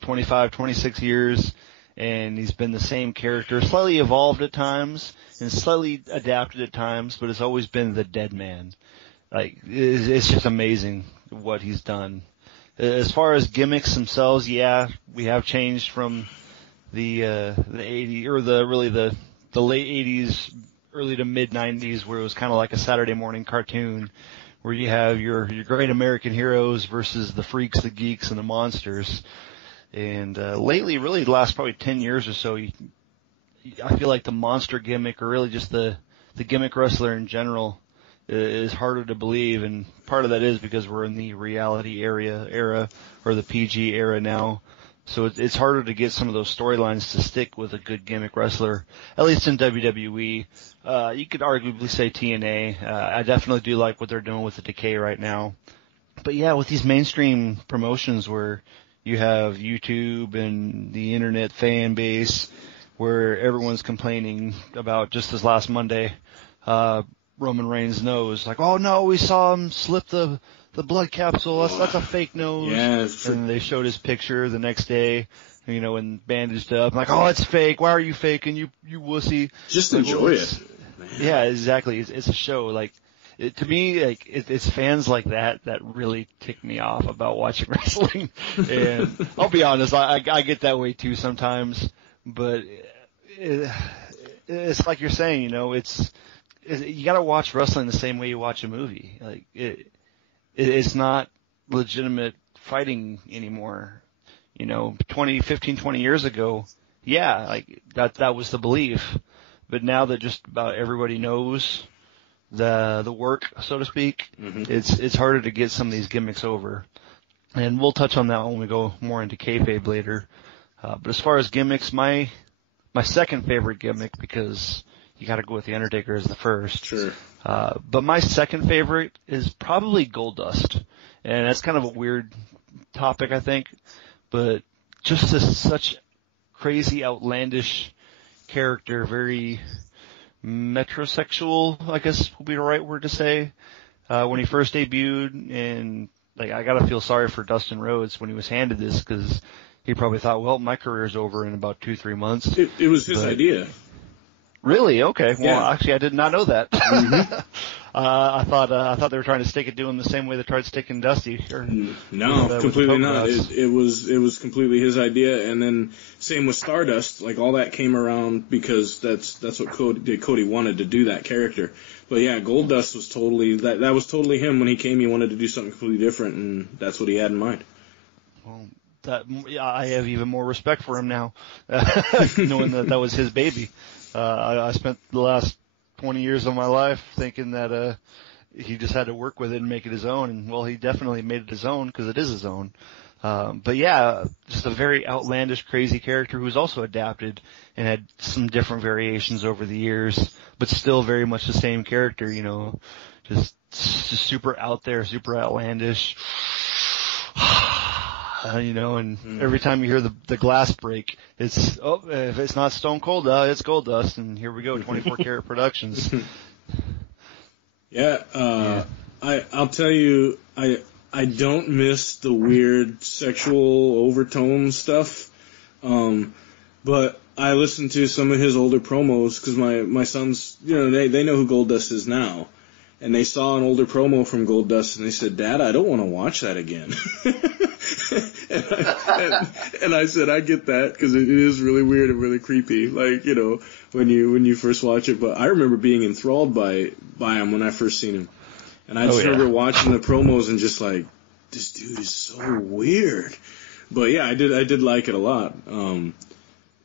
25, 26 years, and he's been the same character, slightly evolved at times, and slightly adapted at times, but it's always been the dead man. Like, it's just amazing what he's done. As far as gimmicks themselves, yeah, we have changed from the 80s, or the late 80s, early to mid 90s, where it was kind of like a Saturday morning cartoon, where you have your great American heroes versus the freaks, the geeks, and the monsters. And lately, really the last probably 10 years or so, I feel like the monster gimmick, or really just the gimmick wrestler in general, is harder to believe. And part of that is because we're in the reality era, or the PG era now. So it's harder to get some of those storylines to stick with a good gimmick wrestler, at least in WWE. You could arguably say TNA. I definitely do like what they're doing with the Decay right now. But yeah, with these mainstream promotions where you have YouTube and the internet fan base, where everyone's complaining about, just this last Monday, Roman Reigns' nose. Like, oh no, we saw him slip the blood capsule. That's a fake nose. Yeah, and they showed his picture the next day, and bandaged up. I'm like, oh, it's fake. Why are you faking? You wussy. Just enjoy it. Yeah, exactly. It's a show. Like, to me, like, it's fans like that really tick me off about watching wrestling. And I'll be honest, I get that way too sometimes. But it's like you're saying, you got to watch wrestling the same way you watch a movie. Like, it's not legitimate fighting anymore. 20 years ago, yeah, like that was the belief. But now that just about everybody knows the work, so to speak, it's harder to get some of these gimmicks over. And we'll touch on that when we go more into kayfabe later. But as far as gimmicks, my second favorite gimmick, because you got to go with The Undertaker as the first. Sure. But my second favorite is probably Goldust, and that's kind of a weird topic, I think. But just such crazy, outlandish character, very metrosexual, I guess would be the right word to say. When he first debuted, and like, I gotta feel sorry for Dustin Rhodes when he was handed this, because he probably thought, well, my career's over in about 2-3 months. It was his idea. Really? Okay. Well, yeah. Actually, I did not know that. I thought they were trying to stick it to him the same way they tried sticking Dusty. No, completely not. It was completely his idea, and then same with Stardust. Like, all that came around because that's what Cody wanted to do, that character. But yeah, Goldust was totally that was totally him. When he came, he wanted to do something completely different, and that's what he had in mind. Well, I have even more respect for him now, knowing that was his baby. I spent the last 20 years of my life thinking that he just had to work with it and make it his own, and well, he definitely made it his own, because it is his own. But yeah, just a very outlandish, crazy character who's also adapted and had some different variations over the years, but still very much the same character, just super out there, super outlandish. And every time you hear the glass break, it's, if it's not Stone Cold, it's Goldust, and here we go, 24 Karat Productions. Yeah, I'll tell you, I don't miss the weird sexual overtone stuff, but I listened to some of his older promos because my sons, they know who Goldust is now. And they saw an older promo from Goldust, and they said, "Dad, I don't want to watch that again." and I said, "I get that because it is really weird and really creepy, like when you first watch it." But I remember being enthralled by him when I first seen him, and I just remember watching the promos and just like, this dude is so weird. But yeah, I did like it a lot. I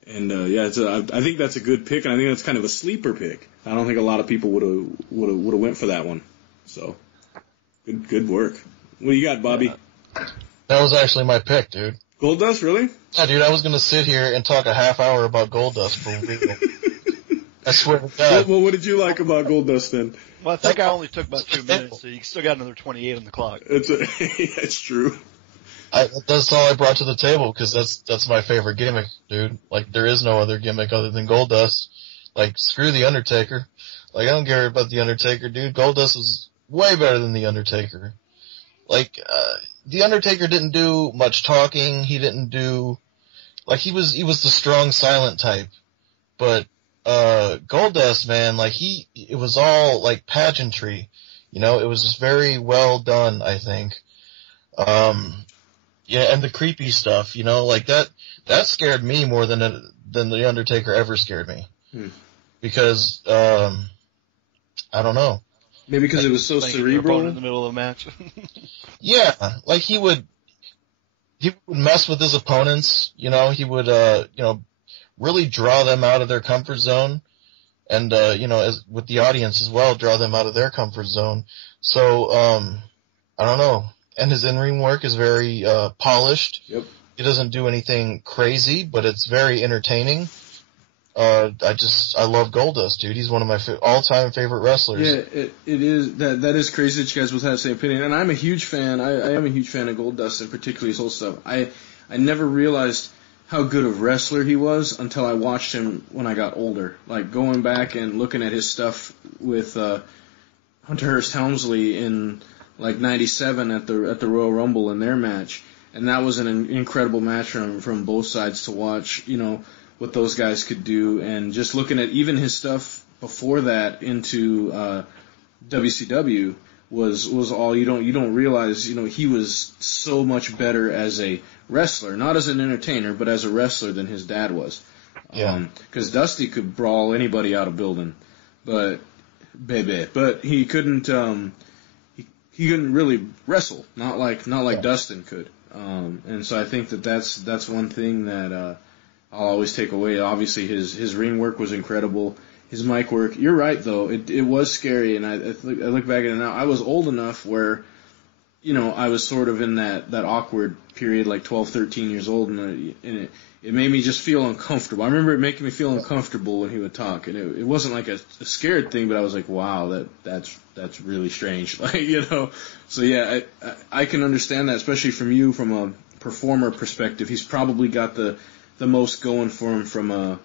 think that's a good pick, and I think that's kind of a sleeper pick. I don't think a lot of people would have went for that one. So, good work. What do you got, Bobby? That was actually my pick, dude. Goldust, really? Yeah, dude. I was gonna sit here and talk a half hour about Goldust for real. I swear to God. Well, what did you like about Goldust then? Well, I think I only took about 2 minutes, so you still got another 28 on the clock. That's true. That's all I brought to the table because that's my favorite gimmick, dude. Like, there is no other gimmick other than Goldust. Like, screw the Undertaker. Like, I don't care about the Undertaker, dude. Goldust is way better than the Undertaker. Like, the Undertaker didn't do much talking. He didn't do, like, he was the strong, silent type. But, Goldust, man, like, it was all, like, pageantry. It was just very well done, I think. Yeah, and the creepy stuff, like that scared me more than the Undertaker ever scared me. Because, I don't know. Maybe because it was so cerebral. In the middle of a match. Yeah, like he would mess with his opponents, he would, really draw them out of their comfort zone. And, as with the audience as well, draw them out of their comfort zone. So, I don't know. And his in-ring work is very polished. Yep. He doesn't do anything crazy, but it's very entertaining. I love Goldust, dude. He's one of my all-time favorite wrestlers. Yeah, it is. That is crazy that you guys both have the same opinion. And I'm a huge fan. I am a huge fan of Goldust, and particularly his old stuff. I never realized how good of wrestler he was until I watched him when I got older. Like, going back and looking at his stuff with Hunter Hearst Helmsley in like 97 at the Royal Rumble in their match, and that was an incredible match from both sides to watch, what those guys could do, and just looking at even his stuff before that into WCW was all you don't realize, he was so much better as a wrestler, not as an entertainer, but as a wrestler than his dad was. Yeah. Because Dusty could brawl anybody out of building, but he couldn't. He couldn't really wrestle, not like Dustin could. And so I think that's one thing that I'll always take away. Obviously, his ring work was incredible. His mic work. You're right, though. It was scary, and I look back at it now. I was old enough where, I was sort of in that awkward period, like 12, 13 years old, and it made me just feel uncomfortable. I remember it making me feel uncomfortable when he would talk, and it wasn't like a scared thing, but I was like, wow, that's really strange, So yeah, I can understand that, especially from you, from a performer perspective. He's probably got the most going for him from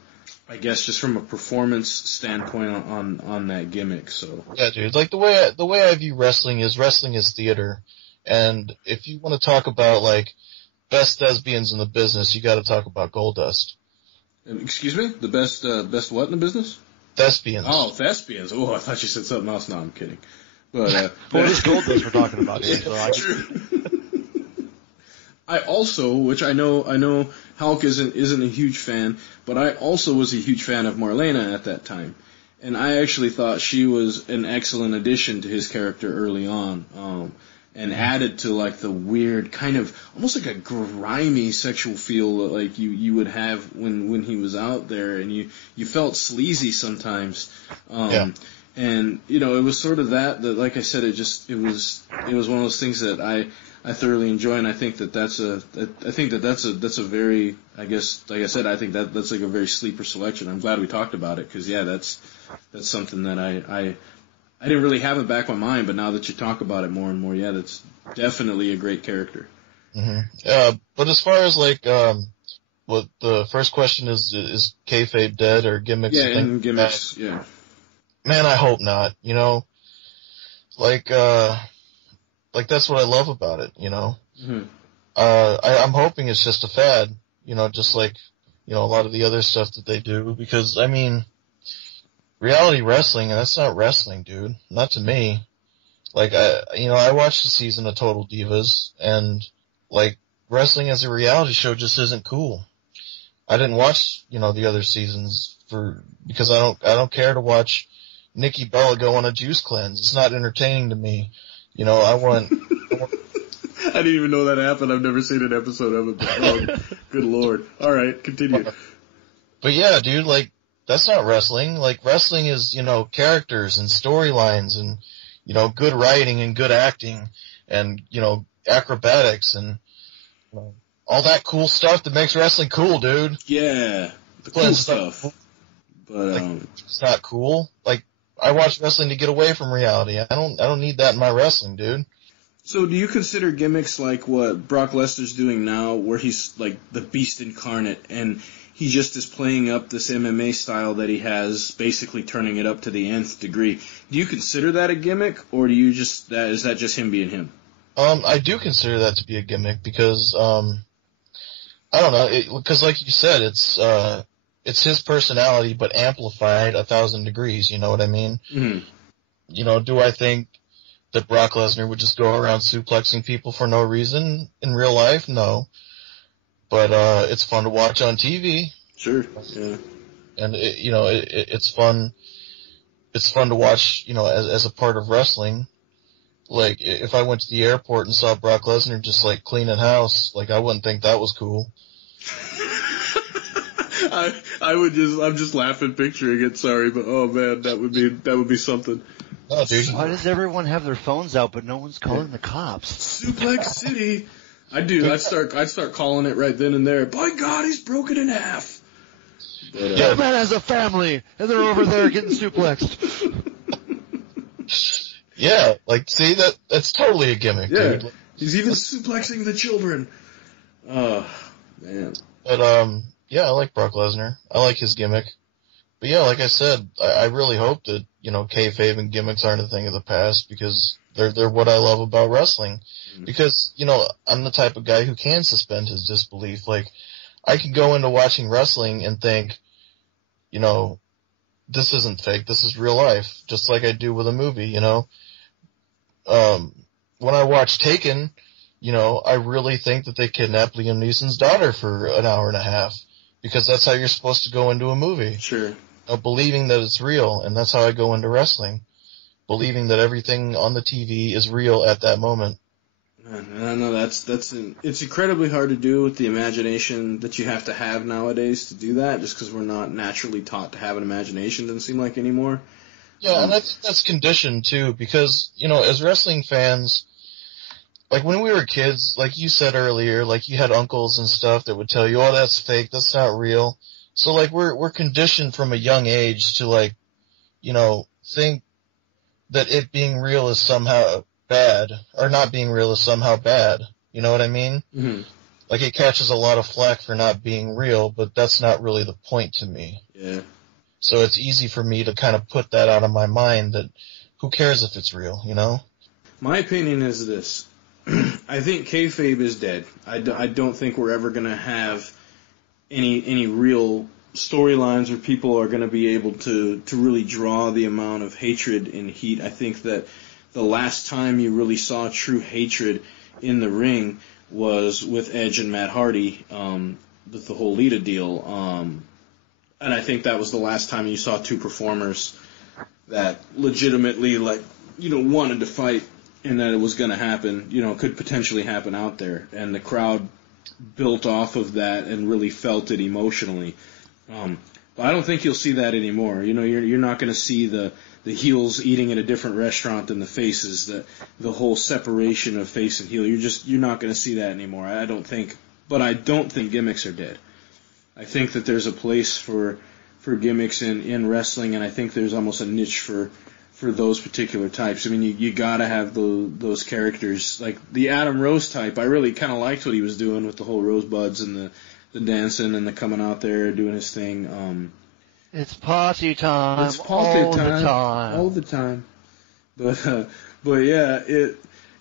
I guess just from a performance standpoint on that gimmick. So yeah, dude, like the way I view wrestling is theater, and if you want to talk about like best thespians in the business, you got to talk about Goldust. Excuse me? The best what in the business? Thespians. Oh, thespians. Oh, I thought you said something else. No, I'm kidding. But well, it's Goldust we're talking about. So true. I also, which I know Hulk isn't a huge fan, but I also was a huge fan of Marlena at that time. And I actually thought she was an excellent addition to his character early on. And added to like the weird kind of almost like a grimy sexual feel that like you would have when he was out there, and you felt sleazy sometimes. Yeah. And it was sort of that like I said, it was one of those things that I thoroughly enjoy, and I think that's a very, I guess, like I said, I think that's like a very sleeper selection. I'm glad we talked about it because yeah, that's something that I didn't really have it back in my mind, but now that you talk about it more and more, yeah, that's definitely a great character. Mm-hmm. But as far as like, what the first question is kayfabe dead or gimmicks? Yeah, and gimmicks, yeah. Man, I hope not, you know? Like that's what I love about it, you know? Mm-hmm. I'm hoping it's just a fad, you know, just like, you know, a lot of the other stuff that they do, because, I mean, reality wrestling, that's not wrestling, dude. Not to me. Like, I watched the season of Total Divas, and, like, wrestling as a reality show just isn't cool. I didn't watch, you know, the other seasons because I don't care to watch Nikki Bella go on a juice cleanse. It's not entertaining to me. You know, I didn't even know that happened. I've never seen an episode of it before. Good Lord. All right, continue. But yeah, dude, like, that's not wrestling. Like, wrestling is, you know, characters and storylines and, you know, good writing and good acting and, you know, acrobatics and, you know, all that cool stuff that makes wrestling cool, dude. Yeah, the cool stuff. But, it's not cool. Like, I watch wrestling to get away from reality. I don't need that in my wrestling, dude. So do you consider gimmicks like what Brock Lesnar's doing now, where he's like the beast incarnate and he just is playing up this MMA style that he has, basically turning it up to the nth degree? Do you consider that a gimmick, or do you is that just him being him? I do consider that to be a gimmick because, I don't know, because like you said, it's his personality but amplified 1,000 degrees, you know what I mean? Mm-hmm. You know, do I think that Brock Lesnar would just go around suplexing people for no reason in real life? No. But, it's fun to watch on TV. Sure, yeah. And, it's fun. It's fun to watch, you know, as a part of wrestling. Like, if I went to the airport and saw Brock Lesnar just, like, cleaning house, like, I wouldn't think that was cool. I'm just laughing picturing it, sorry, but oh man, that would be something. No, dude. Why does everyone have their phones out but no one's calling the cops? Suplex City. I'd start calling it right then and there. By God, he's broken in half. But, that man has a family, and they're over there getting suplexed. Yeah, like, see, that's totally a gimmick, dude. He's even suplexing the children. Oh, man. But, yeah, I like Brock Lesnar. I like his gimmick. But yeah, like I said, I really hope that, you know, kayfabe and gimmicks aren't a thing of the past, because they're what I love about wrestling. Mm-hmm. Because, you know, I'm the type of guy who can suspend his disbelief. Like, I can go into watching wrestling and think, you know, this isn't fake, this is real life, just like I do with a movie, you know. When I watch Taken, you know, I really think that they kidnapped Liam Neeson's daughter for an hour and a half, because that's how you're supposed to go into a movie. Sure. Believing that it's real, and that's how I go into wrestling. Believing that everything on the TV is real at that moment. No, it's incredibly hard to do with the imagination that you have to have nowadays to do that, just because we're not naturally taught to have an imagination, doesn't seem like anymore. Yeah, and I think that's conditioned too, because, you know, as wrestling fans, like when we were kids, like you said earlier, like you had uncles and stuff that would tell you, oh, that's fake, that's not real. So like we're conditioned from a young age to, like, you know, think that it being real is somehow bad, or not being real is somehow bad. You know what I mean? Mm-hmm. Like, it catches a lot of flack for not being real, but that's not really the point to me. Yeah. So it's easy for me to kind of put that out of my mind, that who cares if it's real, you know? My opinion is this. I think kayfabe is dead. I don't think we're ever going to have any real storylines where people are going to be able to really draw the amount of hatred and heat. I think that the last time you really saw true hatred in the ring was with Edge and Matt Hardy, with the whole Lita deal. And I think that was the last time you saw two performers that legitimately, like, you know, wanted to fight, and that it was going to happen, you know, could potentially happen out there. And the crowd built off of that and really felt it emotionally. But I don't think you'll see that anymore. You know, you're not going to see the heels eating at a different restaurant than the faces, the whole separation of face and heel. You're not going to see that anymore. I don't think gimmicks are dead. I think that there's a place for gimmicks in wrestling, and I think there's almost a niche for for those particular types. I mean, you gotta have those characters. Like the Adam Rose type, I really kind of liked what he was doing with the whole Rosebuds and the dancing and the coming out there doing his thing. It's party time. It's party all time. The time. All the time. But yeah, it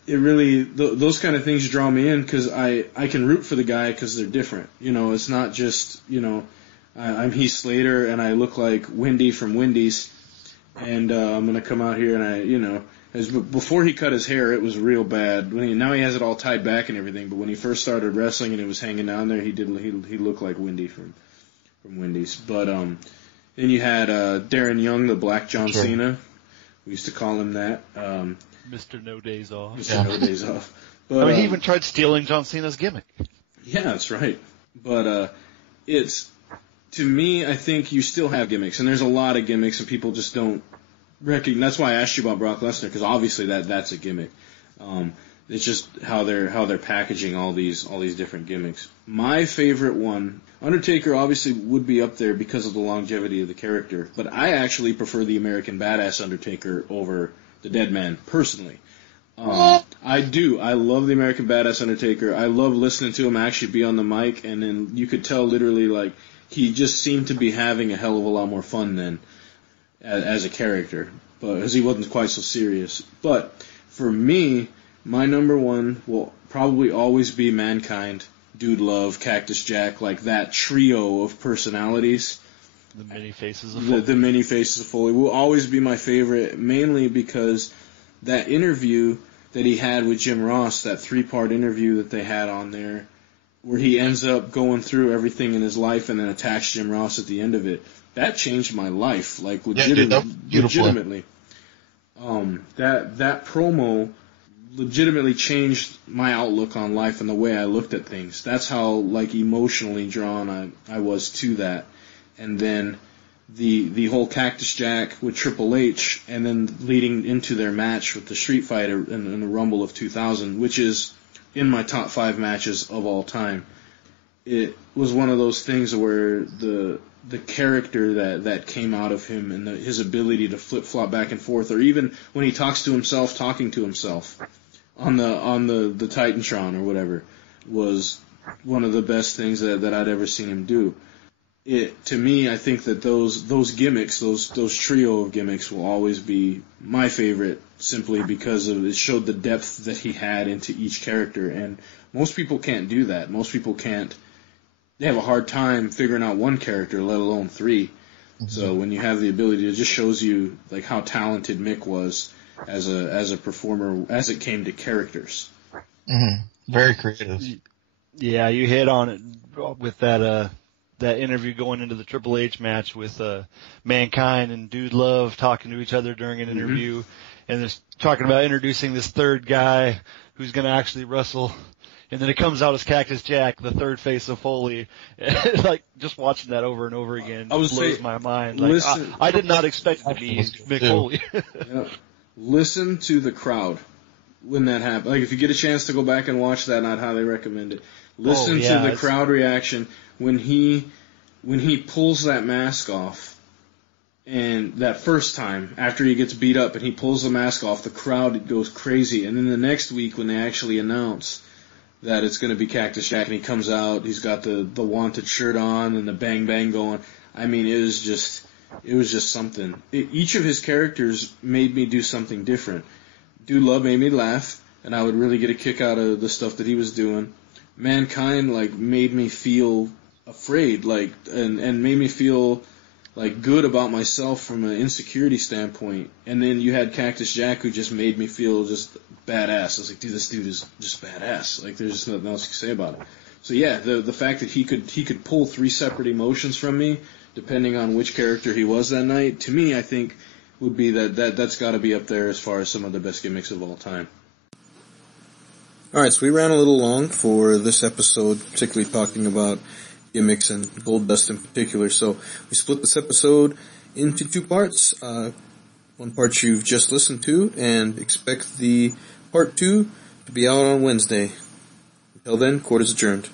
really, those kind of things draw me in because I can root for the guy because they're different. You know, it's not just, you know, I'm Heath Slater and I look like Wendy from Wendy's, and I'm going to come out here and I, you know, before he cut his hair, it was real bad. Now he has it all tied back and everything, but when he first started wrestling and it was hanging down there, he looked like Wendy from Wendy's. But then you had Darren Young, the Black John Cena. We used to call him that. Mr. No Days Off. Mr. No Days Off. But, I mean, he even tried stealing John Cena's gimmick. Yeah, that's right. But to me, I think you still have gimmicks, and there's a lot of gimmicks, and people just don't recognize. That's why I asked you about Brock Lesnar, because obviously that's a gimmick. It's just how they're packaging all these different gimmicks. My favorite one, Undertaker, obviously would be up there because of the longevity of the character, but I actually prefer the American Badass Undertaker over the Dead Man personally. I do. I love the American Badass Undertaker. I love listening to him actually be on the mic, and then you could tell literally like he just seemed to be having a hell of a lot more fun then as a character, but as he wasn't quite so serious. But for me, my number one will probably always be Mankind, Dude Love, Cactus Jack, like that trio of personalities. The many faces of Foley. The many faces of Foley will always be my favorite, mainly because that interview that he had with Jim Ross, that 3-part interview that they had on there, where he ends up going through everything in his life and then attacks Jim Ross at the end of it, that changed my life, like legitimately. That promo legitimately changed my outlook on life and the way I looked at things. That's how like emotionally drawn I was to that. And then the whole Cactus Jack with Triple H, and then leading into their match with the Street Fighter in the Rumble of 2000, which is in my top 5 matches of all time. It was one of those things where the character that came out of him and his ability to flip-flop back and forth, or even when he talks to himself, talking to himself on the Titantron or whatever, was one of the best things that I'd ever seen him do. To me, I think that those gimmicks, those trio of gimmicks, will always be my favorite, simply because it showed the depth that he had into each character, and most people can't do that. Most people can't. They have a hard time figuring out one character, let alone 3. Mm-hmm. So when you have the ability, it just shows you like how talented Mick was as a performer as it came to characters. Mm-hmm. Very creative. Yeah, you hit on it with that interview going into the Triple H match with Mankind and Dude Love talking to each other during an interview, and they're talking about introducing this third guy who's going to actually wrestle. And then it comes out as Cactus Jack, the third face of Foley. Like, just watching that over and over again blows my mind. Like, I did not expect it to be Mick Foley. Yeah. Listen to the crowd when that happened. Like, if you get a chance to go back and watch that, I'd highly recommend it. Listen to the crowd reaction when he pulls that mask off. And that first time, after he gets beat up and he pulls the mask off, the crowd goes crazy. And then the next week when they actually announce that it's going to be Cactus Jack, and he comes out, he's got the Wanted shirt on and the bang bang going. I mean, it was just something. Each of his characters made me do something different. Dude Love made me laugh, and I would really get a kick out of the stuff that he was doing. Mankind, like, made me feel afraid, like, and made me feel like good about myself from an insecurity standpoint. And then you had Cactus Jack, who just made me feel just badass. I was like, dude, this dude is just badass. Like, there's just nothing else you can say about it. So yeah, the fact that he could pull 3 separate emotions from me, depending on which character he was that night, to me, I think would be that's got to be up there as far as some of the best gimmicks of all time. All right, so we ran a little long for this episode, particularly talking about gimmicks and Goldust in particular. So we split this episode into 2 parts. One part you've just listened to, and expect the part 2 to be out on Wednesday. Until then, court is adjourned.